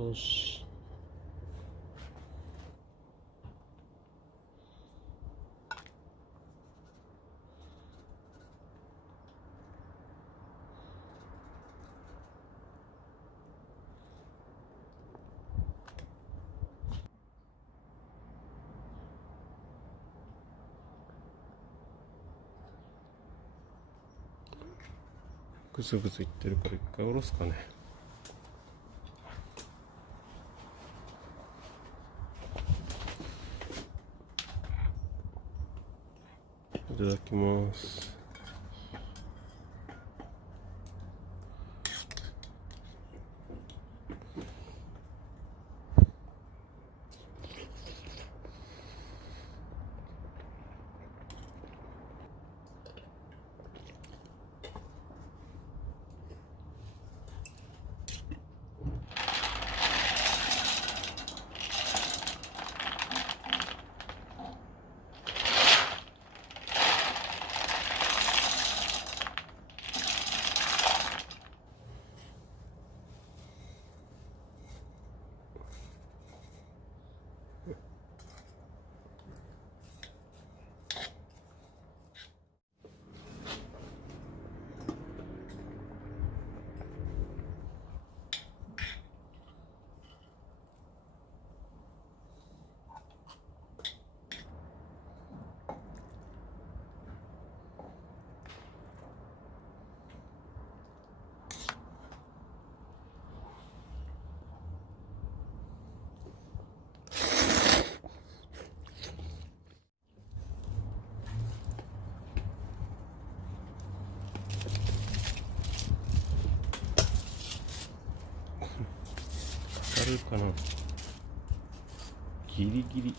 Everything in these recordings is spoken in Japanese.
よし。ぐずぐずいってるから一回下ろすかね。いただきます。かかるかな。ギリギリ。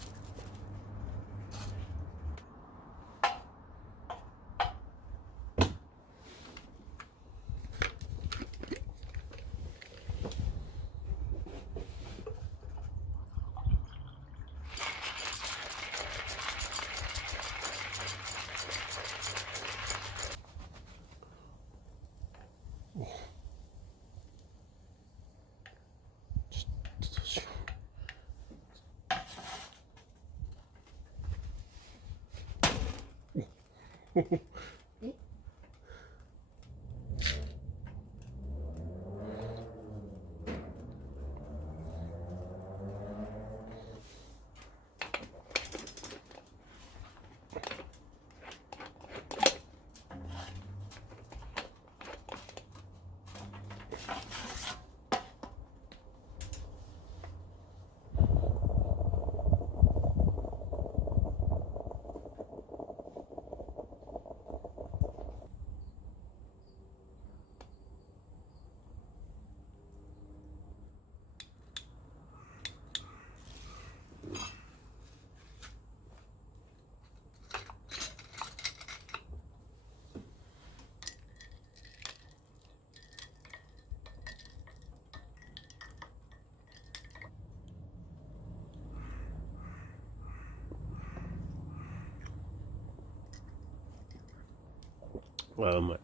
あ、うまい。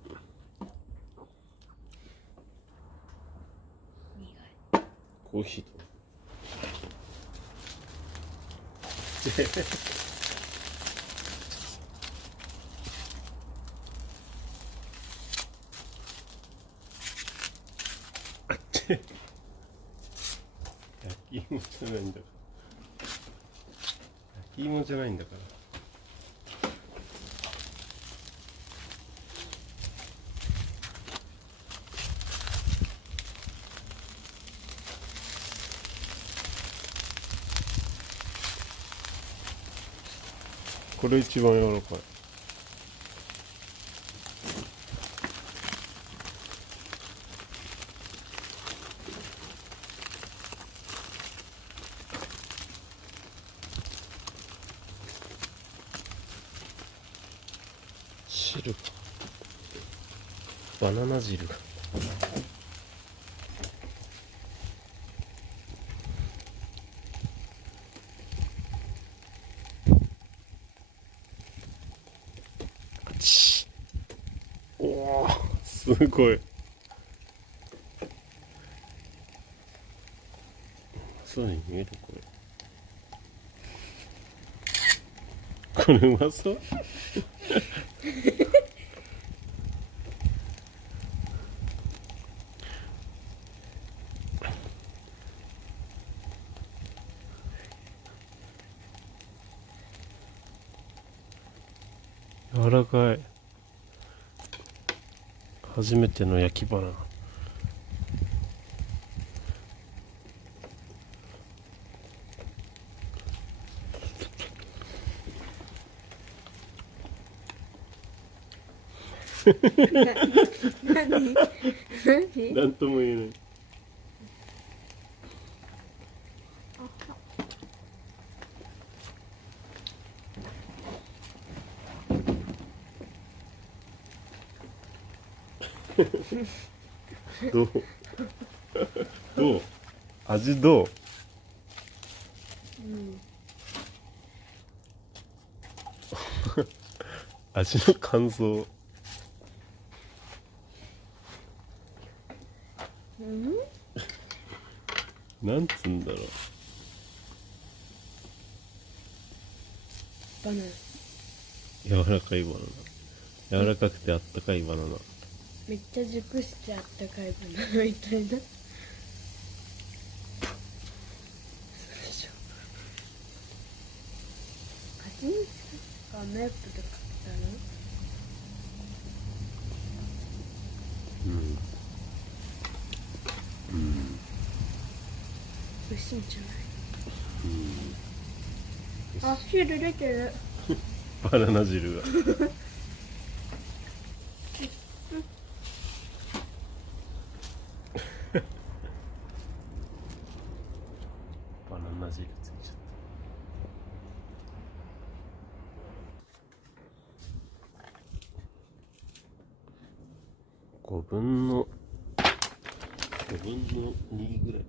コーヒーあっち焼き芋じゃないんだから。焼き芋じゃないんだから。これ一番柔らかい。汁バナナ汁。おお、すごい。そうに見えるこれうまそう柔らかい。初めての焼きバナナ。何なんとも言えない。どうどう味どう味の感想。なんつうんだろう。バナナ柔らかいバナナ。柔らかくてあったかいバナナ。めっちゃ熟してあったかいバナナみたいな。そうでしょ。蜂蜜とかメープルとかだろ。美味しいんじゃない。あ、汁出てる。バナナ汁がバナナ汁ついちゃった。5分の2ぐらい。